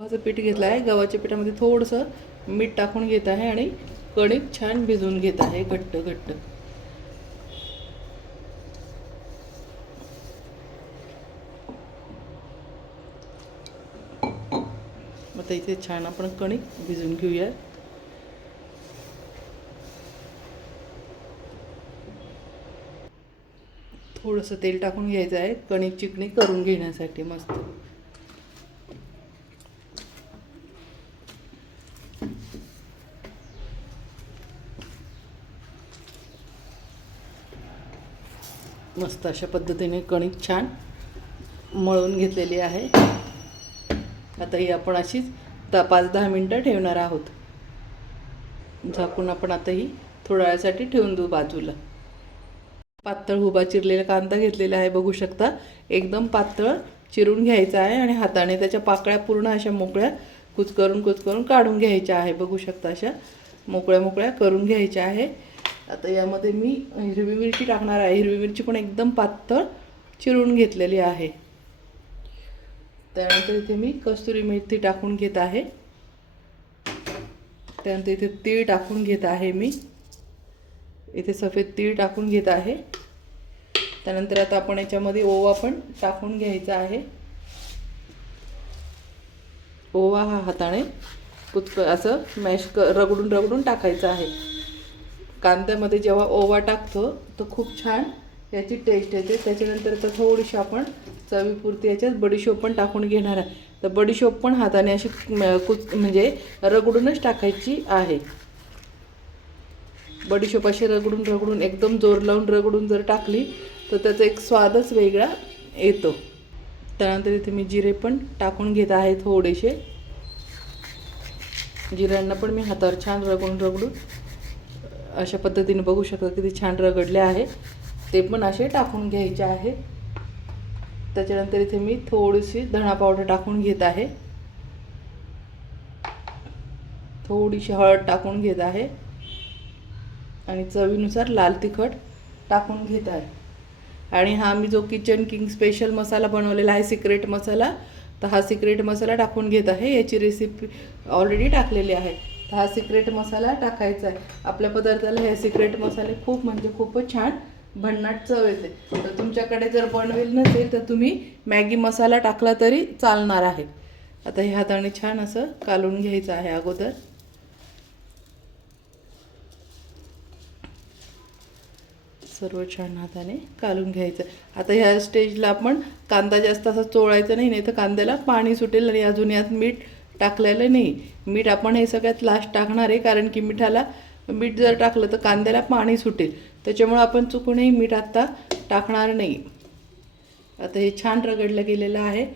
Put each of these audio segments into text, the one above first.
गव्हाचं पीठ घेतलं आहे. गव्हाच्या पिठामध्ये थोडंसं मीठ टाकून घेत आहे आणि कणिक छान भिजवून घेत आहे घट्ट घट्ट. आता इथे छान आपण कणिक भिजवून घेऊया. थोडंसं तेल टाकून घ्यायचं आहे कणिक चिकणी करून घेण्यासाठी मस्त. मस्त अशा पद्धतीने कणिक छान मळून घेतलेली आहे. आता ही आपण अशीच 5-10 मिनटं ठेवणार आहोत. झाकून आपण आता ही थोड्या वेळासाठी ठेवून देऊ बाजूला. पातळ उभा चिरलेला कांदा घेतलेला आहे, बघू शकता. एकदम पातळ चिरून घ्यायचा आहे आणि हाताने त्याच्या पाकळ्या पूर्ण अशा मोकळ्या कुचकरून काढून घ्यायच्या आहे. बघू शकता अशा मोकळ्या मोकळ्या करून घ्यायच्या आहे. आता यामध्ये मी हिरवी मिरची टाकणार आहे. हिरवी मिरची पण एकदम पातळ चिरून घेतलेली आहे. त्यानंतर इथे मी कस्तुरी मेथी टाकून घेत आहे. त्यानंतर इथे तीळ टाकून घेत आहे मी. इथे सफेद तीळ टाकून घेत आहे. त्यानंतर आता आपण याच्यामध्ये ओवा पण टाकून घ्यायचा आहे. ओवा हा हाताने असं रगडून टाकायचा आहे. कांद्यामध्ये जेव्हा ओवा टाकतो तर खूप छान याची टेस्ट येते. त्याच्यानंतर आता थोडीशी आपण चवीपुरती याच्यात बडीशोप पण टाकून घेणार आहे. तर बडीशोप पण हाताने अशी म्हणजे रगडूनच टाकायची आहे. बडीशोप अशी रगडून एकदम जोर लावून रगडून जर टाकली तर त्याचा एक स्वादच वेगळा येतो. त्यानंतर इथे मी जिरे पण टाकून घेत आहे थोडेसे. जिऱ्यांना पण मी हातावर छान रगडून अशा पद्धतीने बघू शकता किती छान रगडले आहे. ते पण असे टाकून घ्यायचे आहे. त्याच्यानंतर इथे मी थोडीशी धणा पावडर टाकून घेत आहे. थोडीशी हळद टाकून घेत आहे आणि चवीनुसार लाल तिखट टाकून घेत आहे. आणि हा मी जो किचन किंग स्पेशल मसाला बनवलेला आहे, सिक्रेट मसाला, तर हा सिक्रेट मसाला टाकून घेत आहे. याची रेसिपी ऑलरेडी टाकलेली आहे. तर हा सिक्रेट मसाला टाकायचा आहे. आपल्या पदार्थाला हे सिक्रेट मसाले खूप म्हणजे खूपच छान भन्नाट चव येते. तर तुमच्याकडे जर बनवेल नसेल तर तुम्ही मॅगी मसाला टाकला तरी चालणार आहे. आता हे हाताने छान असं कालून घ्यायचं आहे अगोदर. सर्व छान हाताने कालून घ्यायचं. आता ह्या स्टेजला आपण कांदा जास्त असा चोळायचा नाही, नाही तर कांद्याला पाणी सुटेल. आणि अजून यात मीठ टाकलेलं नाही. मीठ आपण हे सगळ्यात लास्ट टाकणार आहे, कारण की मीठ जर टाकलं तर कांद्याला पाणी सुटेल. त्याच्यामुळे आपण चुकूनही मीठ आत्ता टाकणार नाही. आता हे छान रगडलं गेलेलं आहे.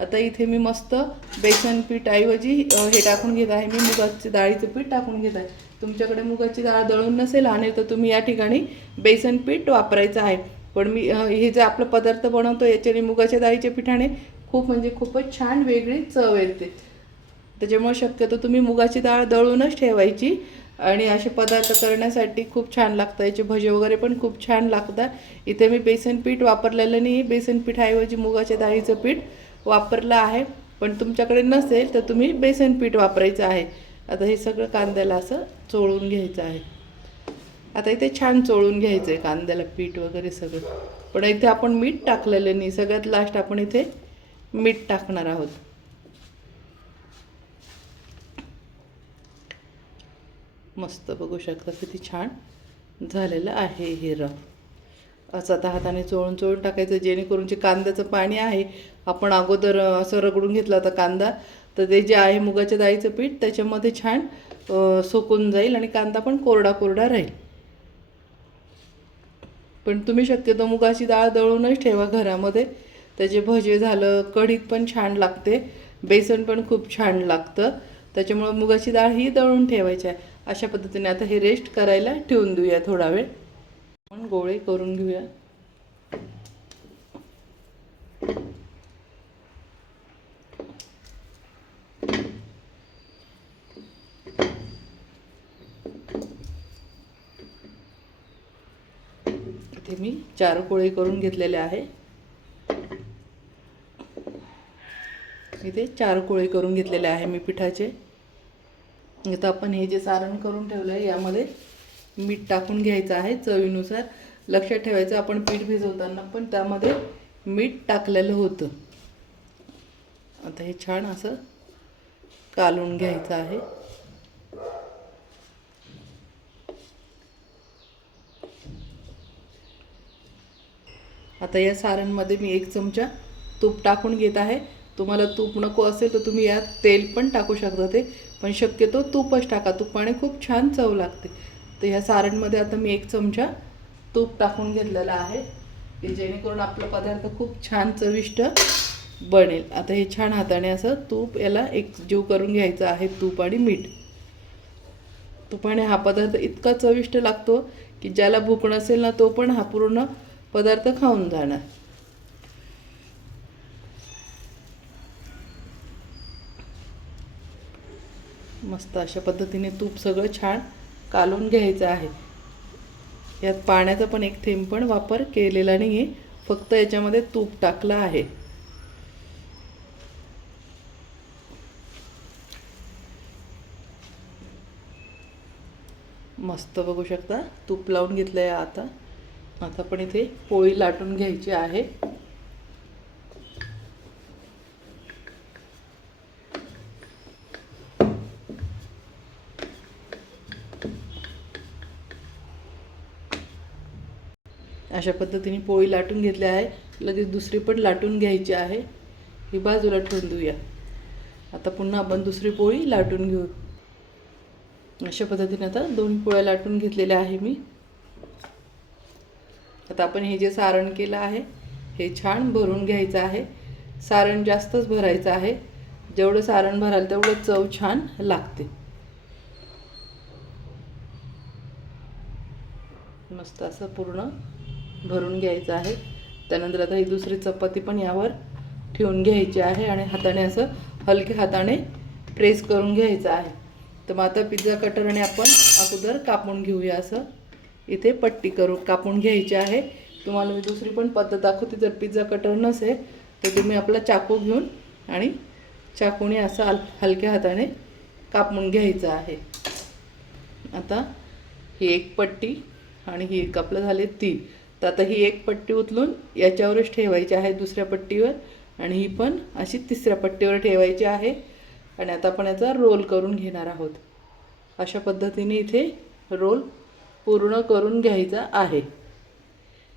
आता इथे मी मस्त बेसन पीठ ऐवजी हे टाकून घेत आहे. मी मुगाची डाळीचं पीठ टाकून घेत आहे. तुमच्याकडे मुगाची डाळ दळून नसेल आणि तर तुम्ही या ठिकाणी बेसन पीठ वापरायचं आहे. पण मी हे जे आपलं पदार्थ बनवतो याच्याने मुगाच्या डाळीच्या पिठाने खूप म्हणजे खूपच छान वेगळी चव येते. त्याच्यामुळे शक्यतो तुम्ही मुगाची डाळ दळूनच ठेवायची. आणि असे पदार्थ करण्यासाठी खूप छान लागतं. याचे भजे वगैरे पण खूप छान लागतात. इथे मी बेसन पीठ वापरलेलं नाही. बेसन पीठाऐवजी मुगाच्या डाळीचं पीठ वापरलं आहे. पण तुमच्याकडे नसेल तर तुम्ही बेसन पीठ वापरायचं आहे. आता हे सगळं कांद्याला असं चोळून घ्यायचं आहे. आता इथे छान चोळून घ्यायचं आहे कांद्याला पीठ वगैरे सगळं. पण इथे आपण मीठ टाकलेलं नाही. सगळ्यात लास्ट आपण इथे मीठ टाकणार आहोत. मस्त बघू शकता किती छान झालेलं आहे हे असं आता हाताने चोळून टाकायचं, जेणेकरून जे कांद्याचं पाणी आहे आपण अगोदर असं रगडून घेतलं होता कांदा, तर ते जे आहे मुगाच्या डाळीचं पीठ त्याच्यामध्ये छान सुकून जाईल आणि कांदा पण कोरडा राहील. पण तुम्ही शक्यतो मुगाची डाळ दळूनच ठेवा घरामध्ये. त्याचे भजे झालं, कढीत पण छान लागते, बेसन पण खूप छान लागतं. त्याच्यामुळे मुगाची डाळ ही दळून ठेवायची आहे. अशा पद्धतीने आता हे रेस्ट करायला ठेवून देऊया थोडा वेळ. आपण गोळे करून घेऊया. इथे मी 4 गोळे करून घेतलेले आहे. इथे 4 गोळे करून घेतलेले आहे मी पिठाचे. आता आपण हे जे सारण करून ठेवलं आहे यामध्ये मीठ टाकून घ्यायचं आहे चवीनुसार. लक्षात ठेवायचं आपण पीठ भिजवताना पण त्यामध्ये मीठ टाकलेलं होतं. आता हे छान असं कालवून घ्यायचं आहे. आता या सारणमध्ये मी 1 चमचा तूप टाकून घेत आहे. तुम्हाला तूप नको असेल तर तुम्ही यात तेल पण टाकू शकता ते, पण शक्यतो तूपच टाका. तुपाने खूप छान चव लागते. तर ह्या सारणमध्ये आता मी 1 चमचा तूप टाकून घेतलेला आहे की जेणेकरून आपला पदार्थ खूप छान चविष्ट बनेल. आता हे छान हाताने असं तूप याला एकजीव करून घ्यायचं आहे, तूप आणि मीठ. तुपाने हा पदार्थ इतका चविष्ट लागतो की ज्याला भूक नसेल ना तो पण हा पूर्ण पदार्थ खाऊन जाणार. मस्त अशा पद्धतीने तूप सगळं छान कालवून घ्यायचं आहे. यात पाण्याचा पण एक थेंब पण वापर केलेला नाही आहे, फक्त याच्यामध्ये तूप टाकलं आहे. मस्त बघू शकता तूप लावून घेतलं आहे. आता पण इथे पोळी लाटून घ्यायची आहे. अशा पद्धतीने पोळी लाटून घेतली आहे. लगेच दुसरी पण लाटून घ्यायची आहे. ही बाजूला ठेवून देऊया. आता पुन्हा आपण दुसरी पोळी लाटून घेऊ. अशा पद्धतीने आता 2 पोळ्या लाटून घेतलेल्या आहे मी. आता आपण हे जे सारण केलं आहे हे छान भरून घ्यायचं आहे. सारण जास्तच भरायचं आहे. जेवढं सारण भराल तेवढं चव छान लागते. मस्त असं पूर्ण भरून घ्यायचं आहे. त्यानंतर आता ही दुसरी चपाती पण यावर ठेवून घ्यायची आहे आणि हाताने असं हलक्या हाताने प्रेस करून घ्यायचं आहे. तर मग आता पिझ्झा कटरने आपण अगोदर कापून घेऊया. असं इथे पट्टी करून कापून घ्यायची आहे. तुम्हाला मी दुसरी पण पद्धत दाखवते. जर पिझ्झा कटर नसेल तर तुम्ही आपला चाकू घेऊन आणि चाकूने असं हलक्या हाताने कापून घ्यायचं आहे. आता ही एक पट्टी आणि ही एक आपलं झाले 3. तर आता ही एक पट्टी उचलून याच्यावरच ठेवायची आहे दुसऱ्या पट्टीवर, आणि ही पण अशी तिसऱ्या पट्टीवर ठेवायची आहे. आणि आता आपण याचा रोल करून घेणार आहोत. अशा पद्धतीने इथे रोल पूर्ण करून घ्यायचा आहे.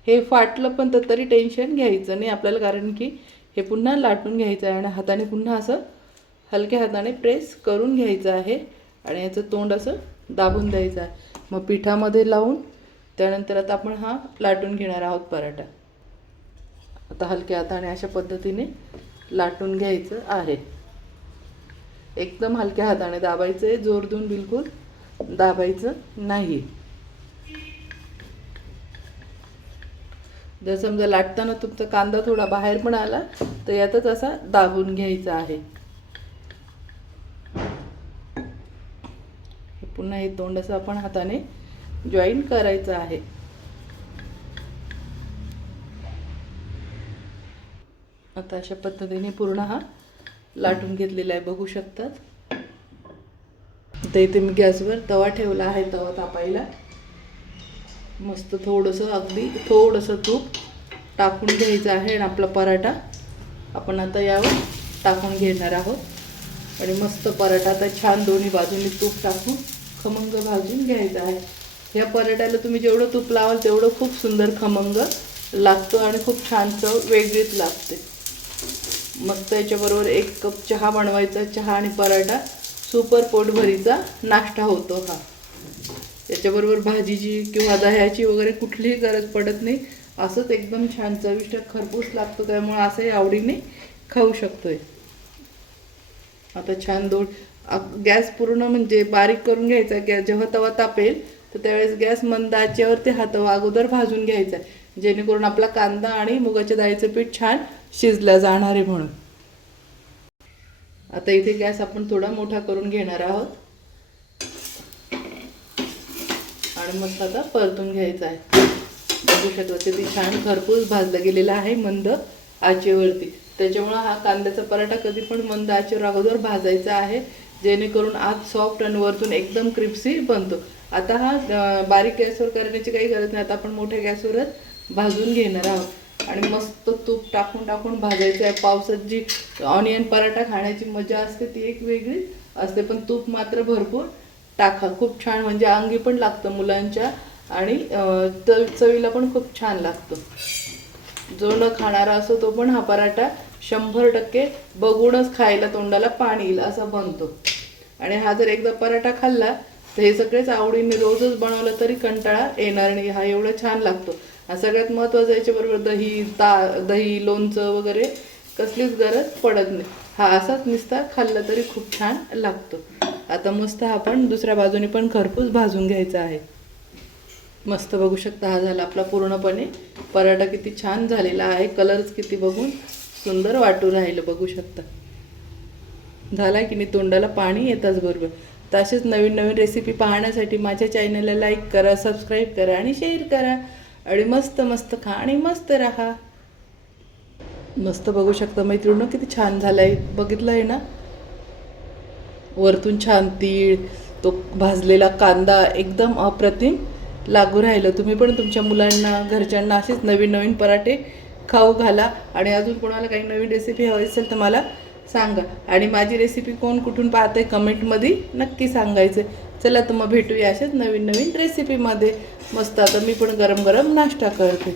हे फाटलं पण तर तरी टेन्शन घ्यायचं नाही आपल्याला, कारण की हे पुन्हा लाटून घ्यायचं आहे आणि हाताने पुन्हा असं हलक्या हाताने प्रेस करून घ्यायचं आहे आणि याचं तोंड असं दाबून द्यायचं आहे. मग पिठामध्ये लावून त्यानंतर आता आपण हा लाटून घेणार आहोत पराठा. आता हलक्या हाताने अशा पद्धतीने लाटून घ्यायचं आहे. एकदम हलक्या हाताने दाबायचं आहे, जोर देऊन बिलकुल दाबायचं नाही. जर समजा लाटताना तुमचा कांदा थोडा बाहेर पण आला तर यातच असा दाबून घ्यायचा आहे. पुन्हा हे तोंड असं आपण हाताने जॉईन करायचं आहे. आता अशा पद्धतीने पूर्ण हा लाटून घेतलेला आहे, बघू शकतात. आता इथे मी गॅसवर तवा ठेवला आहे, तवा तापायला. मस्त थोडंसं अगदी थोडंसं तूप टाकून घ्यायचं आहे आणि आपला पराठा आपण आता यावर टाकून घेणार आहोत. आणि मस्त पराठा आता छान दोन्ही बाजूंनी तूप टाकून खमंग भाजून घ्यायचा आहे. या पराठ्याला तुम्ही जेवढं तूप लावाल तेवढं खूप सुंदर खमंग लागतो आणि खूप छान चव वेगळीच लागते. मस्त याच्याबरोबर 1 कप चहा बनवायचा. चहा आणि पराठा सुपर पोटभरीचा नाश्ता होतो हा. याच्याबरोबर भाजीची किंवा दह्याची वगैरे कुठलीही गरज पडत नाही. असंच एकदम छान चविष्ट खरपूस लागतो, त्यामुळे असंही आवडीने खाऊ शकतोय. आता छान गॅस पूर्ण म्हणजे बारीक करून घ्यायचा. गॅस जेव्हा तवा तापेल तर त्यावेळेस गॅस मंद आचेवर हा तवा अगोदर भाजून घ्यायचा, जेणेकरून आपला कांदा आणि मुगाच्या डाळीचं पीठ छान शिजलं जाणार आहे म्हणून. आता इथे गॅस आपण थोडा मोठा करून घेणार आहोत आणि मस्त आता परतून घ्यायचा आहे. बघू शकता ते छान खरपूस भाजलं गेलेलं आहे मंद आचेवरती. त्याच्यामुळं हा कांद्याचा पराठा कधी पण मंद आचेवर अगोदर भाजायचा आहे, जेणेकरून आत सॉफ्ट आणि वरतून एकदम क्रिप्सी बनतो. आता हा बारीक गॅसवर करण्याची काही गरज नाही. आता आपण मोठ्या गॅसवरच भाजून घेणार आहोत आणि मस्त तूप टाकून टाकून भाजायचं आहे. पावसात जी ऑनियन पराठा खाण्याची मजा असते ती एक वेगळी असते, पण तूप मात्र भरपूर टाका. खूप छान, म्हणजे अंगी पण लागतं मुलांच्या आणि चवीला पण खूप छान लागतं. जो न खाणारा असो तो पण हा पराठा 100% बघूनच खायला तोंडाला पाणी येईल असा बनतो. आणि हा जर एकदा पराठा खाल्ला तर हे सगळेच आवडीने रोजच बनवलं तरी कंटाळा येणार नाही. हा एवढा छान लागतो. आणि सगळ्यात महत्त्वाचं याच्याबरोबर दही लोणचं वगैरे कसलीच गरज पडत नाही. हा असाच नुसता खाल्ला तरी खूप छान लागतो. आता मस्त आपण दुसऱ्या बाजूने पण खरपूस भाजून घ्यायचा आहे. मस्त बघू शकता हा झाला आपला पूर्णपणे पराठा. किती छान झालेला आहे, कलरच किती बघून सुंदर वाटू राहिलं बघू शकता. झाला की नाही, तोंडाला पाणी येताच बरोबर. तर असेच नवीन नवीन रेसिपी पाहण्यासाठी माझ्या चॅनलला लाईक करा, सबस्क्राईब करा आणि शेअर करा. आणि मस्त मस्त खा आणि मस्त राहा. मस्त बघू शकता मैत्रिणी किती छान झालं आहे, बघितलं आहे ना. वरतून छान तीळ, तो भाजलेला कांदा एकदम अप्रतिम लागू राहिलं. तुम्ही पण तुमच्या मुलांना घरच्यांना असेच नवीन नवीन पराठे खाऊ घाला. आणि अजून कोणाला काही नवीन रेसिपी हवी असेल तर मला सांगा. आणि माझी रेसिपी कोण कुठून पाहते कमेंटमध्ये नक्की सांगायचं. चला तर मग भेटूया अशाच नवीन नवीन रेसिपीमध्ये. मस्त आता मी पण गरम गरम नाश्ता करते.